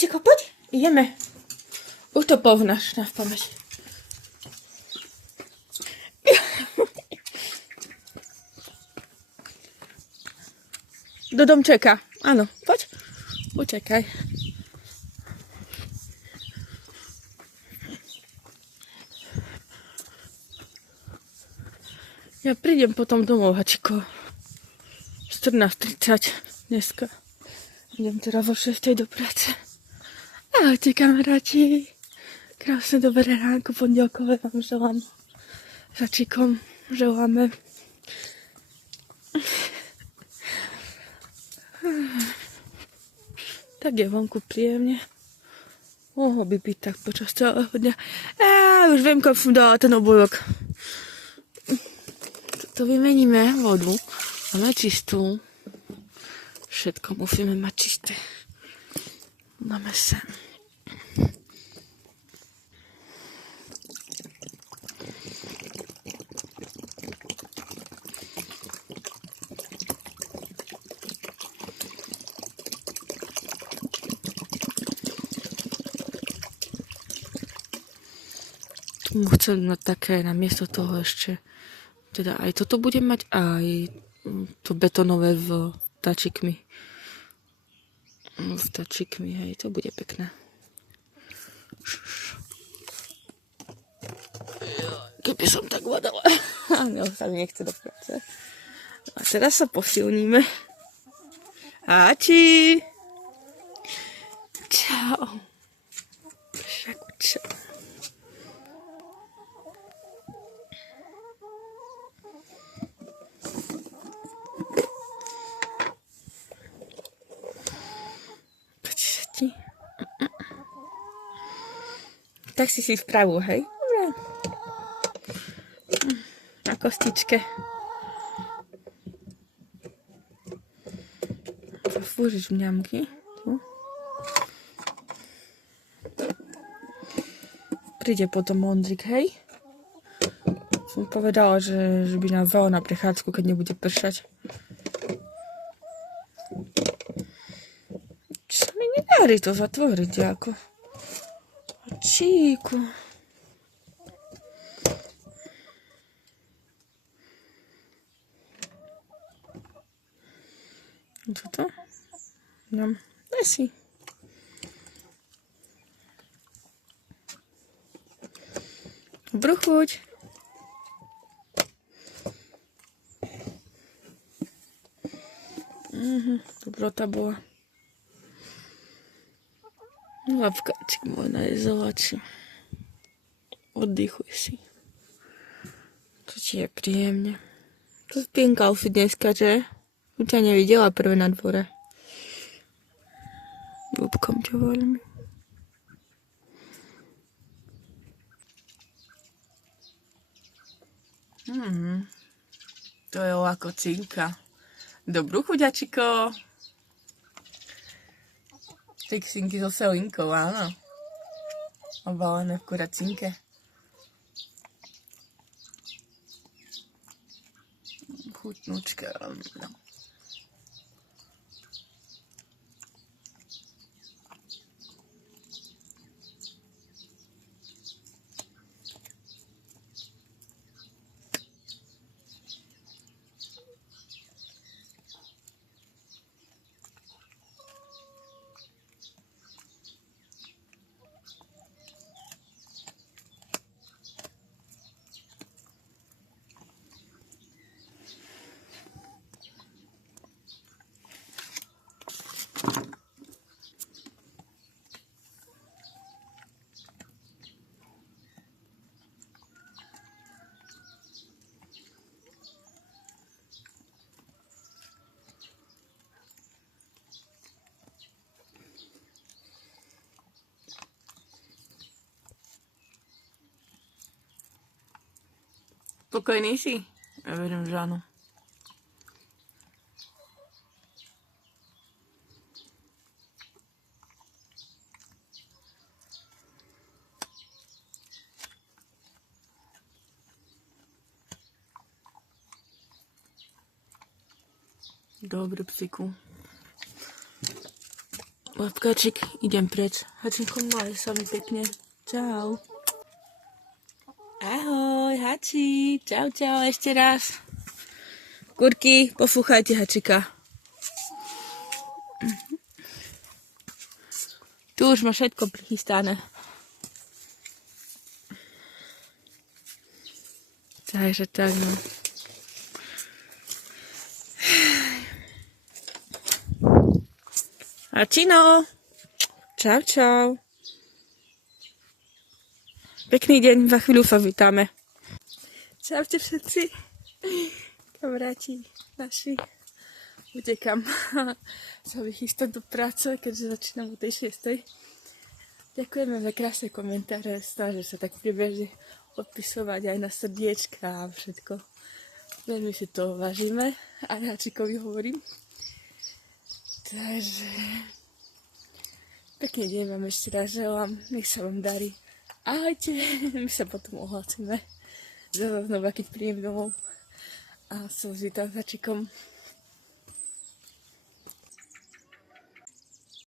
Ciko, poď, ideme. Už to povnáš na pamäť. Do domčeka. Áno, poď. Počekaj. Ja prídem potom domov, Hačiko. 14:30 dneska. Idem teda vo 6:00 do práce. Ahojte, kamaráti. Krásne dobré ránko pondelkové vám želám. S Hačikom želáme. Tak je vonku príjemne. Mohlo by byť tak počas celého dňa. Už viem, kam som dala ten obojok. To vymeníme vodu. Máme čistú. Všetko musíme mať čisté. Máme sem. Chcem mať také namiesto toho ešte, teda aj toto budem mať, aj to betonové vtáčikmi. Vtáčikmi, hej, to bude pekné. Keby som tak vadala. No, sa mi nechce do práce. A teraz sa posilníme. Háči! Čau. Však čau. Tak si vpravu, hej? Dobre. Na kostičke. Zafúžiš mňamky. Tu. Príde potom Ondrik, hej? Som povedala, že by nám vzal na prechádzku, keď nebude pršať. Čo mi nedarí to zatvoriť, ako? Číku. Toto? Dám. Daj si. Dobrú chuť. Dobrota bola. Lapkáčik môj najzelačí. Oddychuj si. To ti je príjemne. To spienkal si dneska, že? Už ťa nevidela prvé na dvore. Ľúbkom ťa veľmi. To je ako cinka. Dobrú chuďačiko. Fixinky so selinkou, áno. Obalené v kuracinke. Chutnúčka, no. Spokojný si? Ja verím, že áno. Dobre, psiku. Babkačik, idem preč. Hačinko, maj sa mi pekne. Čau. Ahoj, Hači. Čau, čau, ešte raz. Kurky, pofúchajte Hačika. Tu už má všetko prichystané. Takže tak, no. Hačino. Čau, čau. Pekný deň, za chvíľu sa vítame. Čaute všetci. Kamaráti naši. Utekam sa vychystať do práce, keďže začínam o tej 6. Ďakujeme za krásne komentáre. Snažím sa tak priebežne odpisovať aj na srdiečka a všetko. Veľmi si to vážime. A Hačikovi hovorím. Takže pekný deň vám ešte raz želám. Nech sa vám darí. Ahojte. My sa potom ohlásime. Znova, keď príjem domov. A som s Hačikom.